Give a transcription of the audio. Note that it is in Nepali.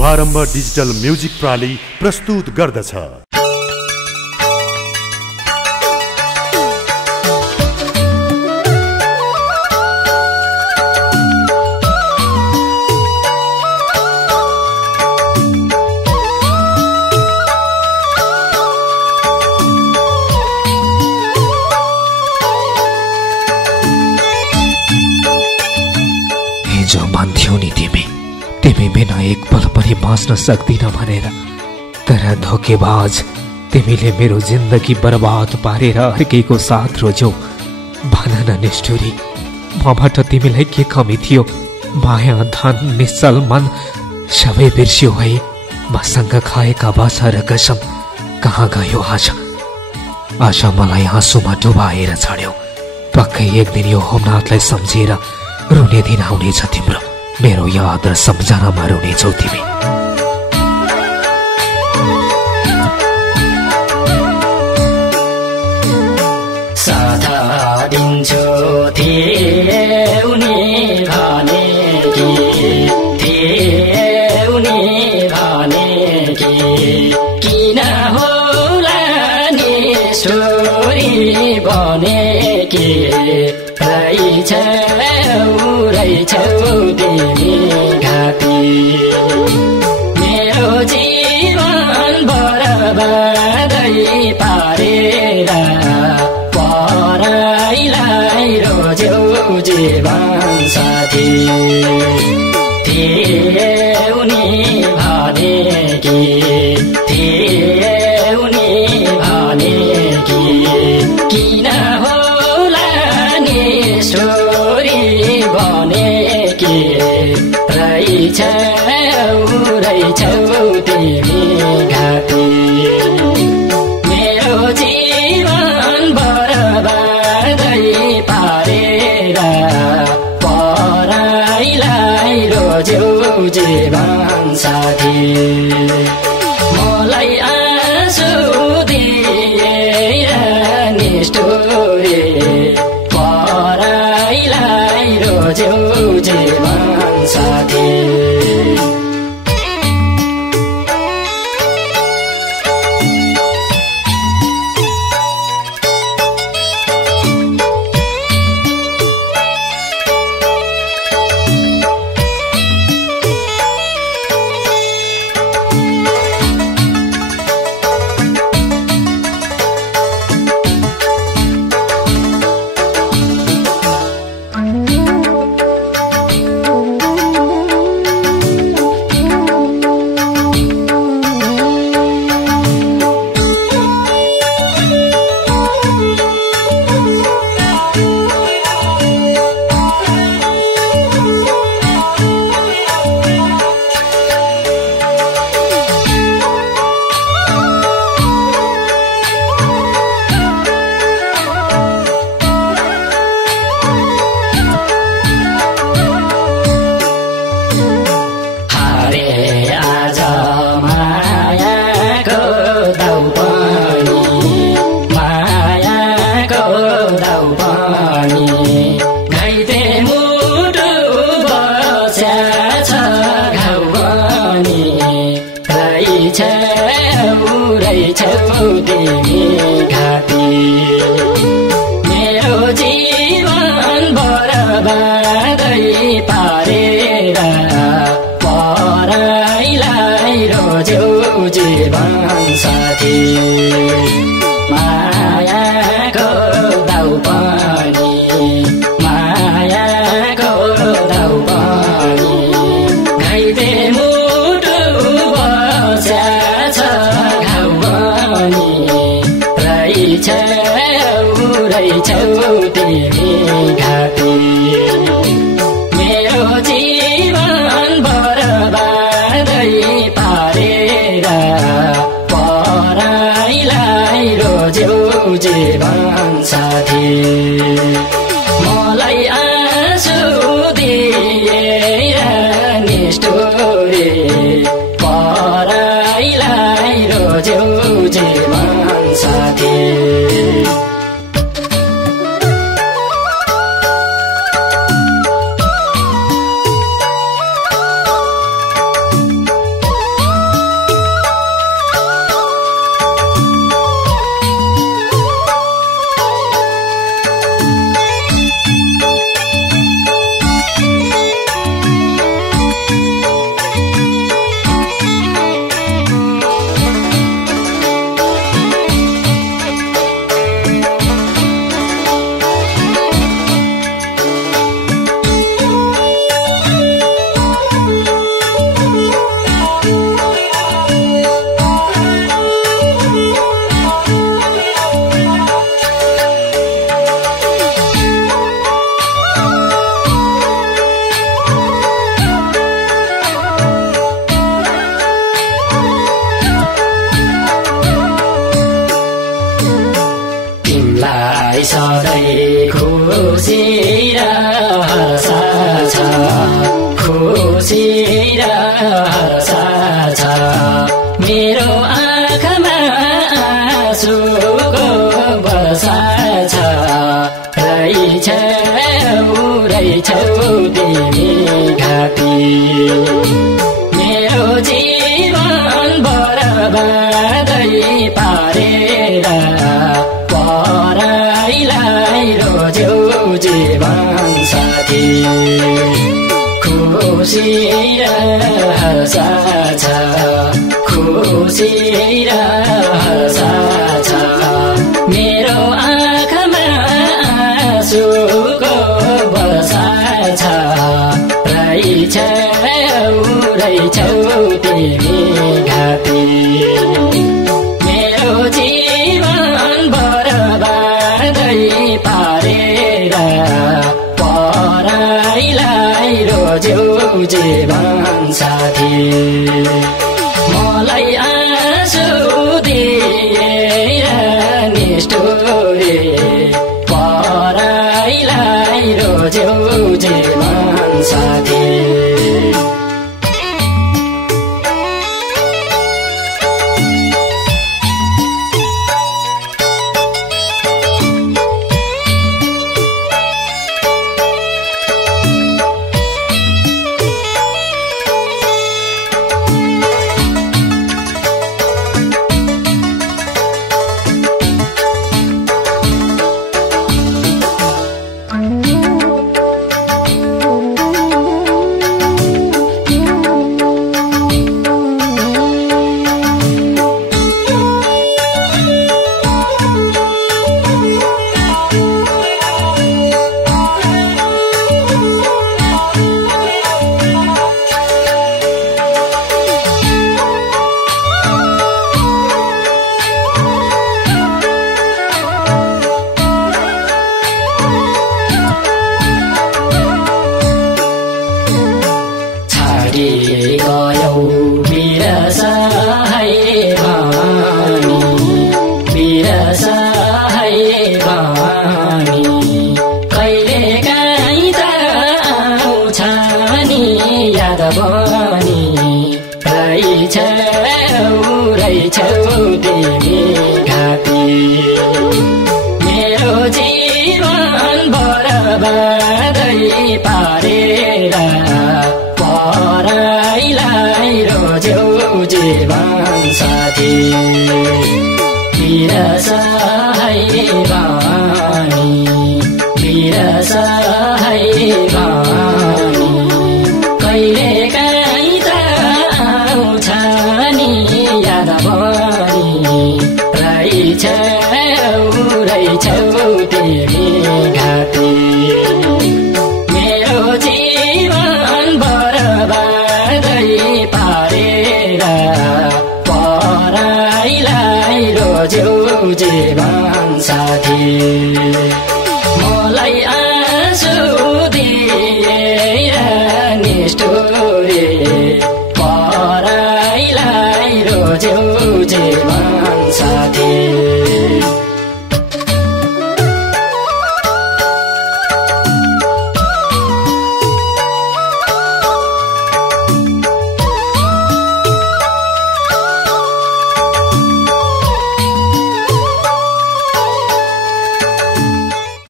शुभारम्भ डिजिटल म्युजिक प्राली प्रस्तुत गर्दछ। हिजो भन्थ्यौ नि तिमी बिना एक पल पनि बाँच्न सक्दिन भनेर, तर धोकेबाज तिमीले मेरो जिन्दगी बर्बाद पारेर अर्कैको साथ रोज्यौ। भन न निष्ठुरी, मबाट तिमीलाई के कमी थियो? माया, धन, निश्चल मन सबै बिर्स्यौ है। मसँग खाएका बाछा र कसम कहाँ गयो आशा मलाई आँसुमा डुबाएर छाड्यौ। पक्कै एक दिन यो होमनाथलाई सम्झेर रुने दिन आउनेछ तिम्रो। मेरो याद र सम्झनामा रुनेछौ तिमी। साथा दिन्छु थिए उनी भने कि किन होला नि स्टोरी बने कि रहेछौ तिमी घाँटी। मेरो जीवन बर्बादै पारेर पराइलाई रोज्यौ जीवन साथी। थिए उनी भने कि किन होला नि स्टोरी बने कि रहेछौ तिमी घाँटी। मेरो जीवन बर्बादै पारेर पराइलाई रोज्यौ जीवन साथी। मलाई आँसु दिएर निष्ठुरी पराइलाई रोज्यौ जीवन साथी। रहेछौ तिमी घाँटी। मेरो जीवन बर्बादै पारेर पराइलाई रोज्यौ जीवन साथी। मायाको दाउ पनि घाइते मुटु बस्या छ घाउ पनि रहेछौ तिमी घाँटी। मेरो जीवन बर्बादै पारेर पराइलाई रोज्यौ जीवन साथी। मलाई आँसु दिएर निष्ठुरी पराइलाई रोज्यौ जीवन साथी। छ मेरो आँखामा आँसुको वर्षा छ रहेछौ तिमी घाँटी मेरो जीवन बरबादै पारेर पराइलाई रोज्यौ जीवन साथी खुसी र हर्ष छ खुसी र हर्ष छ मेरो आँखामा आँसुको वर्षा छ रहेछौ तिमी घाँटी मेरो जीवन बरबादै पारेर पराइलाई रोज्यौ जीवन साथी मलाई आँसु दिएर निष्ठुरी पराइलाई रोज्यौ जीवन साथी गयौ बिरसहाय भवानी कहिले काहीँ त आउँछ नि याद बनी रहेछौ तिमी घाँटी मेरो जीवन बरबादै पारेर पराइलाई रोज्यौ जीवन साथी बिरसहाय भवानी कहिले काहीँ त आउँछ नि याद बनी रहेछौ तिमी घाँटी मेरो जीवन बरबादै पारेर पराइलाई रोज्यौ जीवन साथी मलाई आँसु दिएर निष्ठुरी